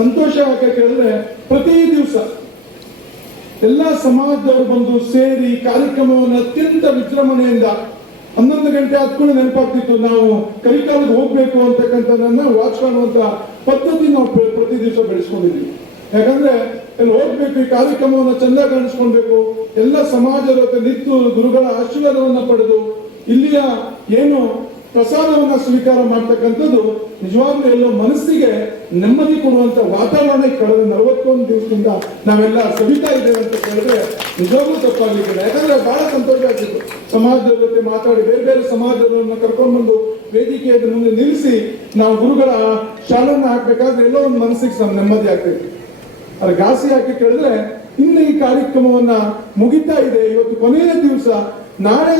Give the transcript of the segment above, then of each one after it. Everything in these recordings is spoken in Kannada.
ಸಂತೋಷ ಯಾಕೆ ಕೇಳಿದ್ರೆ ಪ್ರತಿ ದಿವಸ ಎಲ್ಲ ಸಮಾಜದವರು ಬಂದು ಸೇರಿ ಕಾರ್ಯಕ್ರಮವನ್ನು ಅತ್ಯಂತ ವಿಜೃಂಭಣೆಯಿಂದ ಹನ್ನೊಂದು ಗಂಟೆ ಹತ್ಕೊಂಡು ನೆನಪಾಗ್ತಿತ್ತು. ನಾವು ಕೈಕಾಲಿಗೆ ಹೋಗ್ಬೇಕು ಅಂತಕ್ಕಂಥದ್ದನ್ನ ವಾಚ್ ಮಾಡುವಂತ ಪದ್ಧತಿ ನಾವು ಪ್ರತಿ ದಿವಸ ಬೆಳೆಸ್ಕೊಂಡಿದ್ವಿ. ಯಾಕಂದ್ರೆ ಅಲ್ಲಿ ಹೋಗ್ಬೇಕು, ಈ ಕಾರ್ಯಕ್ರಮವನ್ನು ಚಂದ ಕಾಣಿಸ್ಕೊಳ್ಬೇಕು ಎಲ್ಲ ಸಮಾಜದ ನಿಂತು ಗುರುಗಳ ಆಶೀರ್ವಾದವನ್ನು ಪಡೆದು ಇಲ್ಲಿಯ ಏನು ಪ್ರಸಾದವನ್ನ ಸ್ವೀಕಾರ ಮಾಡ್ತಕ್ಕಂಥದ್ದು ನಿಜವಾಗ್ಲೂ ಎಲ್ಲೋ ಮನಸ್ಸಿಗೆ ನೆಮ್ಮದಿ ಕೊಡುವಂತ ವಾತಾವರಣ ಕಳೆದ ನಲವತ್ತೊಂದು ದಿವಸದಿಂದ ನಾವೆಲ್ಲ ಸವಿತಾ ಇದ್ದೇವೆ ಅಂತ ಕೇಳಿದ್ರೆ ನಿಜವಾಗ್ಲೂ ತಪ್ಪಾಗಲಿಕ್ಕಿಲ್ಲ. ಯಾಕಂದ್ರೆ ಬಹಳ ಸಂತೋಷ ಆಗ್ತಿತ್ತು. ಸಮಾಜದ ಜೊತೆ ಮಾತಾಡಿ ಬೇರೆ ಬೇರೆ ಸಮಾಜದವರನ್ನ ಕರ್ಕೊಂಡು ಬಂದು ವೇದಿಕೆಯ ಮುಂದೆ ನಿಲ್ಲಿಸಿ ನಾವು ಗುರುಗಳ ಶಾಲನ್ನ ಹಾಕ್ಬೇಕಾದ್ರೆ ಎಲ್ಲೋ ಒಂದು ಮನಸ್ಸಿಗೆ ನೆಮ್ಮದಿ ಆಗ್ತೈತಿ ಅದ್ರ ಘಾಸಿ ಯಾಕೆ ಕೇಳಿದ್ರೆ ಇನ್ನು ಈ ಕಾರ್ಯಕ್ರಮವನ್ನ ಮುಗಿತಾ ಇದೆ. ಇವತ್ತು ಕೊನೆಯ ದಿವಸ ನಾಳೆ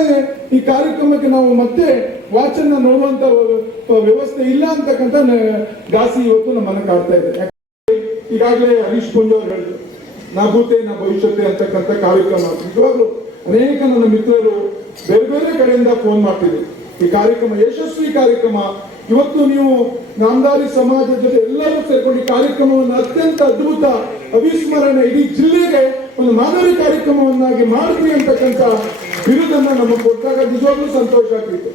ಈ ಕಾರ್ಯಕ್ರಮಕ್ಕೆ ನಾವು ಮತ್ತೆ ವಾಚನ ನೋಡುವಂತ ವ್ಯವಸ್ಥೆ ಇಲ್ಲ ಅಂತಕ್ಕಂಥ ಘಾಸಿ ಇವತ್ತು ನಮ್ಮನ್ನ ಕಾಡ್ತಾ ಇದೆ. ಈಗಾಗಲೇ ಹರೀಶ್ ಪುಂಜ್ ಅವರು ಹೇಳಿದ್ರು, ನಾ ಭೂತೆ ಭವಿಷ್ಯತೆ ಅಂತಕ್ಕಂಥ ಕಾರ್ಯಕ್ರಮ ನಿಜವಾಗ್ಲು ಅನೇಕ ನನ್ನ ಮಿತ್ರರು ಬೇರೆ ಬೇರೆ ಕಡೆಯಿಂದ ಫೋನ್ ಮಾಡ್ತಿದ್ರು. ಈ ಕಾರ್ಯಕ್ರಮ, ಯಶಸ್ವಿ ಕಾರ್ಯಕ್ರಮ. ಇವತ್ತು ನೀವು ನಾಮದಾರಿ ಸಮಾಜದ ಜೊತೆ ಎಲ್ಲರೂ ಸೇರ್ಕೊಂಡು ಈ ಕಾರ್ಯಕ್ರಮವನ್ನು ಅತ್ಯಂತ ಅದ್ಭುತ ಅವಿಸ್ಮರಣೆ ಇಡೀ ಜಿಲ್ಲೆಗೆ ಒಂದು ಮಾದರಿ ಕಾರ್ಯಕ್ರಮವನ್ನಾಗಿ ಮಾಡಿದ್ವಿ ಅಂತಕ್ಕಂಥ ಬಿರುದನ್ನ ನಮಗೆ ಕೊಟ್ಟಾಗ ನಿಜವಾಗ್ಲೂ ಸಂತೋಷ ಆಗ್ತಿತ್ತು.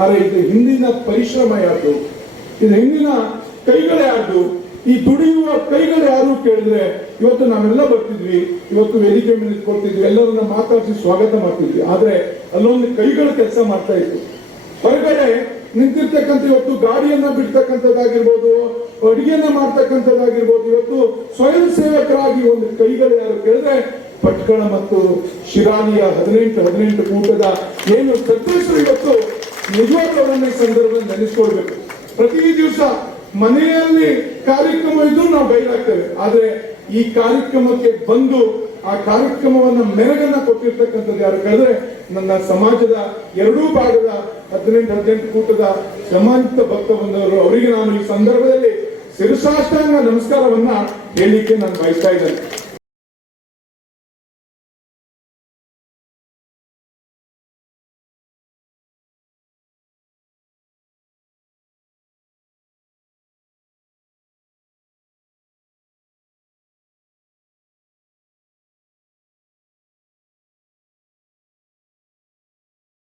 ಆದರೆ ಇದು ಹಿಂದಿನ ಪರಿಶ್ರಮ ಯಾರ್ದು? ಇದು ಹಿಂದಿನ ಕೈಗಳು ಯಾರು ಈ ದುಡಿಯುವ ಕೈಗಳು ಯಾರು ಕೇಳಿದ್ರೆ, ಇವತ್ತು ನಾವೆಲ್ಲ ಬರ್ತಿದ್ವಿ, ಇವತ್ತು ವೇದಿಕೆ ಮೇಲೆ ನಿಂತ್ಕೊಳ್ತಿದ್ವಿ, ಎಲ್ಲರನ್ನ ಮಾತಾಡಿಸಿ ಸ್ವಾಗತ ಮಾಡ್ತಿದ್ವಿ. ಆದ್ರೆ ಅಲ್ಲೊಂದು ಕೈಗಳು ಕೆಲಸ ಮಾಡ್ತಾ ಇತ್ತು. ಹೊರಗಡೆ ನಿಂತಿರ್ತಕ್ಕಂಥ ಇವತ್ತು ಗಾಡಿಯನ್ನ ಬಿಡ್ತಕ್ಕಂಥದ್ದಾಗಿರ್ಬೋದು, ಅಡಿಗೆಯನ್ನ ಮಾಡ್ತಕ್ಕಂಥದ್ದಾಗಿರ್ಬೋದು, ಇವತ್ತು ಸ್ವಯಂ ಸೇವಕರಾಗಿ ಒಂದು ಕೈಗಳು ಯಾರು ಕೇಳಿದ್ರೆ ಭಟ್ಕಳ ಮತ್ತು ಶಿರಾನಿಯ ಹದಿನೆಂಟು ಹದಿನೆಂಟು ಕೂಟದ ಏನು ಸದಸ್ಯರು ಇವತ್ತು ನಿಜವಾಗ್ಲೂ ಸಂದರ್ಭದಲ್ಲಿ ನೆನೆಸ್ಕೊಳ್ಬೇಕು. ಪ್ರತಿ ದಿವಸ ಮನೆಯಲ್ಲಿ ಕಾರ್ಯಕ್ರಮ ಇದ್ದು ನಾವು ಬಯಲಾಗ್ತೇವೆ. ಆದ್ರೆ ಈ ಕಾರ್ಯಕ್ರಮಕ್ಕೆ ಬಂದು ಆ ಕಾರ್ಯಕ್ರಮವನ್ನ ಮೆರಗನ್ನ ಕೊಟ್ಟಿರ್ತಕ್ಕಂಥದ್ದು ಯಾರು ಕೇಳಿದ್ರೆ ನನ್ನ ಸಮಾಜದ ಎರಡೂ ಭಾಗದ ಹದಿನೆಂಟು ಹದಿನೆಂಟು ಕೂಟದ ಸಮಾಜಿತ ಭಕ್ತ ಬಂದವರು ಅವರಿಗೆ ನಾನು ಈ ಸಂದರ್ಭದಲ್ಲಿ ಶಿರಸಾಷ್ಟಾಂಗ ನಮಸ್ಕಾರವನ್ನ ಹೇಳಲಿಕ್ಕೆ ನಾನು ಬಯಸ್ತಾ ಇದ್ದೇನೆ.